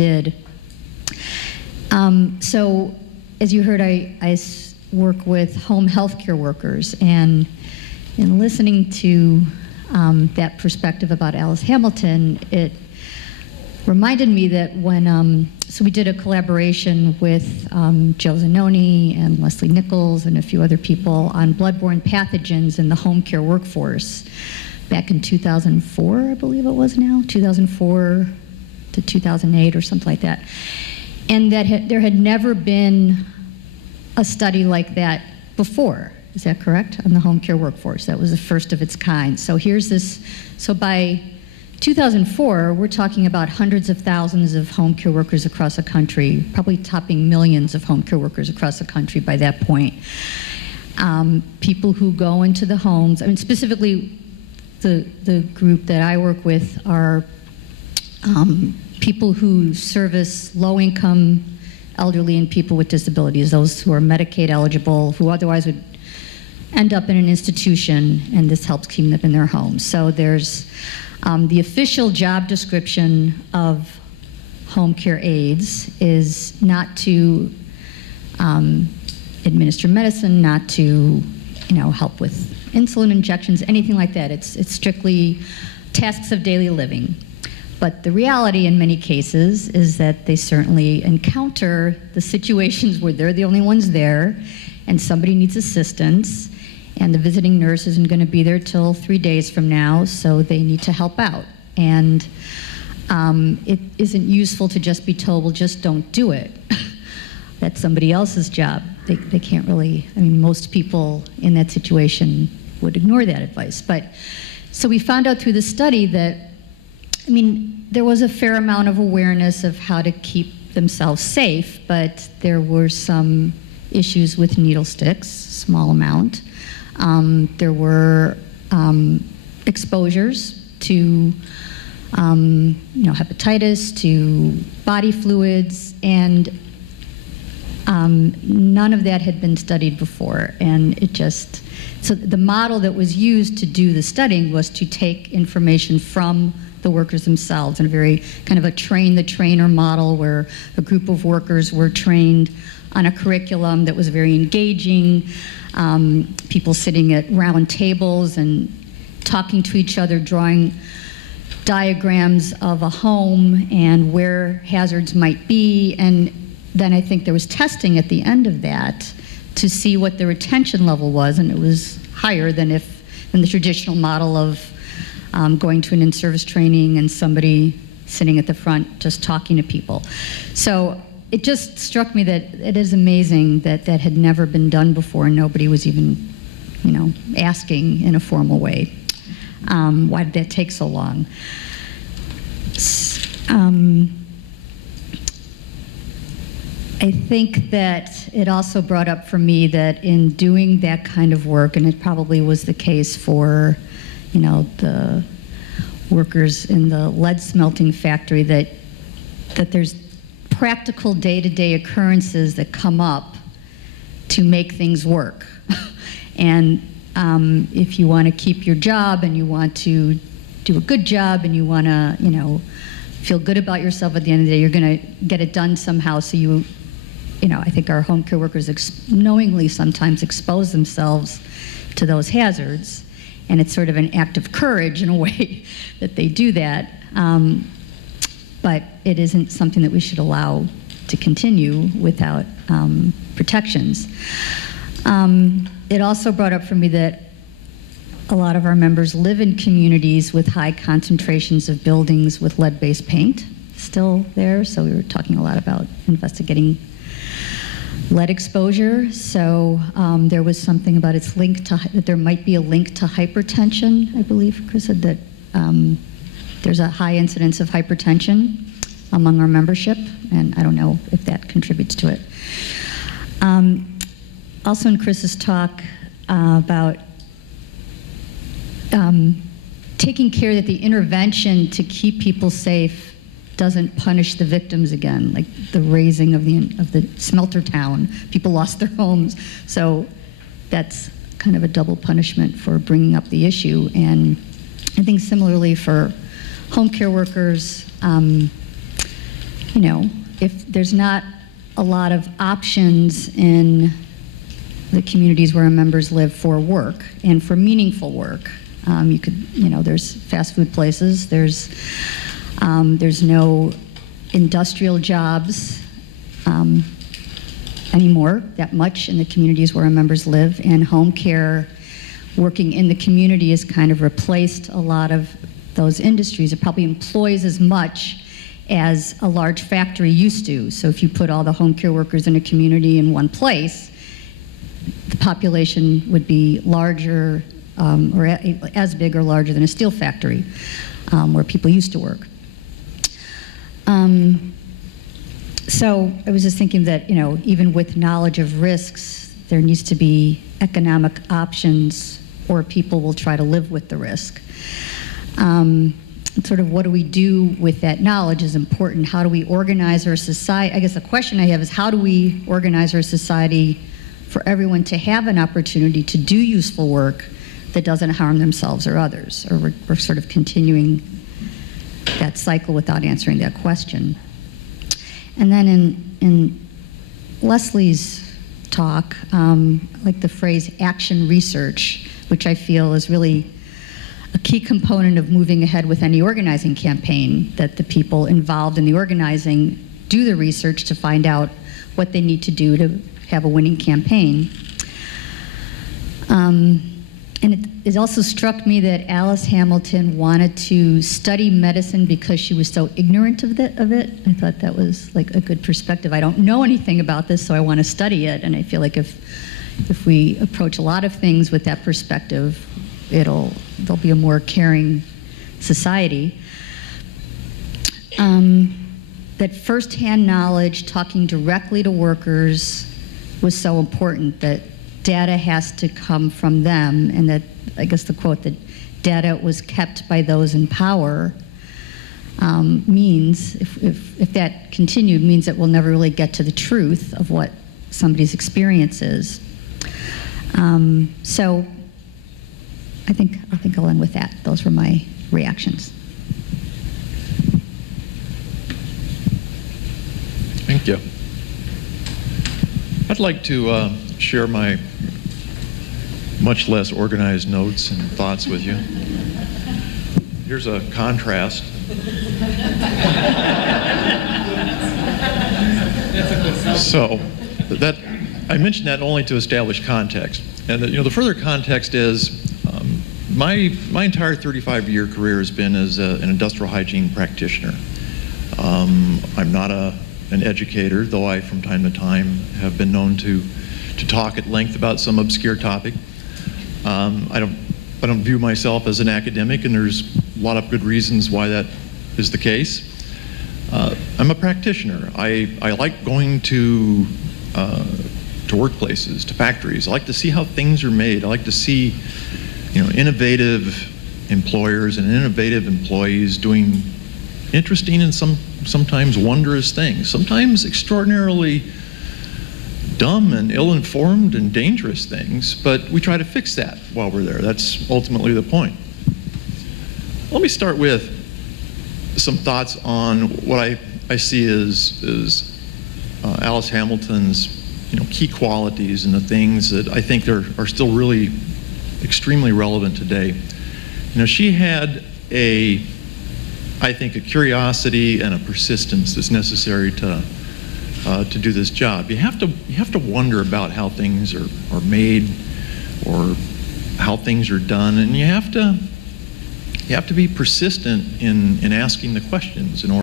did. So, as you heard, I work with home health care workers, and in listening to that perspective about Alice Hamilton, it reminded me that when, so we did a collaboration with Joe Zanoni and Leslie Nichols and a few other people on bloodborne pathogens in the home care workforce back in 2004, I believe it was now, 2004 to 2008 or something like that. And that there had never been a study like that before. Is that correct? On the home care workforce. That was the first of its kind. So here's this, so by 2004, we're talking about hundreds of thousands of home care workers across the country, probably topping millions of home care workers across the country by that point. People who go into the homes, I mean, specifically the group that I work with are people who service low-income elderly and people with disabilities, those who are Medicaid eligible, who otherwise would end up in an institution, and this helps keep them in their homes. So there's the official job description of home care aides is not to administer medicine, not to help with insulin injections, anything like that. It's strictly tasks of daily living. But the reality in many cases is that they certainly encounter the situations where they're the only ones there and somebody needs assistance and the visiting nurse isn't going to be there till 3 days from now, so they need to help out. And it isn't useful to just be told, well, just don't do it. That's somebody else's job. They can't really, I mean, most people in that situation would ignore that advice. But so we found out through the study that, I mean, there was a fair amount of awareness of how to keep themselves safe, but there were some issues with needle sticks, small amount. There were exposures to hepatitis, to body fluids, and none of that had been studied before. And it just, so the model that was used to do the studying was to take information from the workers themselves in a very kind of a train-the-trainer model where a group of workers were trained on a curriculum that was very engaging, people sitting at round tables and talking to each other, drawing diagrams of a home and where hazards might be, and then I think there was testing at the end of that to see what the retention level was, and it was higher than the traditional model of going to an in-service training and somebody sitting at the front just talking to people. So it just struck me that it is amazing that that had never been done before and nobody was even, asking in a formal way. Why did that take so long? I think that it also brought up for me that in doing that kind of work, and it probably was the case for the workers in the lead smelting factory, that there's practical day-to-day occurrences that come up to make things work. And if you want to keep your job and you want to do a good job and you want to, feel good about yourself at the end of the day, you're going to get it done somehow. So I think our home care workers knowingly sometimes expose themselves to those hazards. And it's sort of an act of courage in a way that they do that. But it isn't something that we should allow to continue without protections. It also brought up for me that a lot of our members live in communities with high concentrations of buildings with lead-based paint still there. So we were talking a lot about investigating lead exposure. So there was something about its link to, that there might be a link to hypertension. I believe Chris said that there's a high incidence of hypertension among our membership, and I don't know if that contributes to it. Also in Chris's talk about taking care that the intervention to keep people safe doesn't punish the victims again, like the razing of the smelter town. People lost their homes, so that's kind of a double punishment for bringing up the issue. And I think similarly for home care workers, you know, if there's not a lot of options in the communities where our members live for work and for meaningful work. You could, you know, there's fast food places, there's no industrial jobs anymore that much in the communities where our members live, and home care, working in the community, has kind of replaced a lot of those industries. It probably employs as much as a large factory used to. So if you put all the home care workers in a community in one place, the population would be larger, or as big or larger than a steel factory where people used to work. So I was just thinking that, you know, even with knowledge of risks, there needs to be economic options, or people will try to live with the risk. Sort of what do we do with that knowledge is important. How do we organize our society? I guess the question I have is, how do we organize our society for everyone to have an opportunity to do useful work that doesn't harm themselves or others? Or we're sort of continuing that cycle without answering that question. And then in Leslie's talk, like the phrase action research, which I feel is really a key component of moving ahead with any organizing campaign, that the people involved in the organizing do the research to find out what they need to do to have a winning campaign. And it also struck me that Alice Hamilton wanted to study medicine because she was so ignorant of it. I thought that was like a good perspective. I don't know anything about this, so I want to study it. And I feel like if we approach a lot of things with that perspective, there'll be a more caring society. That firsthand knowledge, talking directly to workers, was so important, that data has to come from them, and that, I guess the quote, that data was kept by those in power, means, if that continued, means that we'll never really get to the truth of what somebody's experience is. So I think I'll end with that. Those were my reactions. Thank you. I'd like to share my much less organized notes and thoughts with you. Here's a contrast. So that, I mentioned that only to establish context. And you know, the further context is my entire 35-year career has been as an industrial hygiene practitioner. I'm not an educator, though I from time to time have been known to talk at length about some obscure topic. I don't view myself as an academic, and there's a lot of good reasons why that is the case. I'm a practitioner. I like going to workplaces, to factories. I like to see how things are made. I like to see, you know, innovative employers and innovative employees doing interesting and sometimes wondrous things, sometimes extraordinarily dumb and ill-informed and dangerous things, but we try to fix that while we're there. That's ultimately the point. Let me start with some thoughts on what I see as Alice Hamilton's, you know, key qualities and the things that I think are still really extremely relevant today. You know, she had I think a curiosity and a persistence that's necessary to do this job. You have to wonder about how things are made or how things are done, and you have to be persistent in asking the questions in order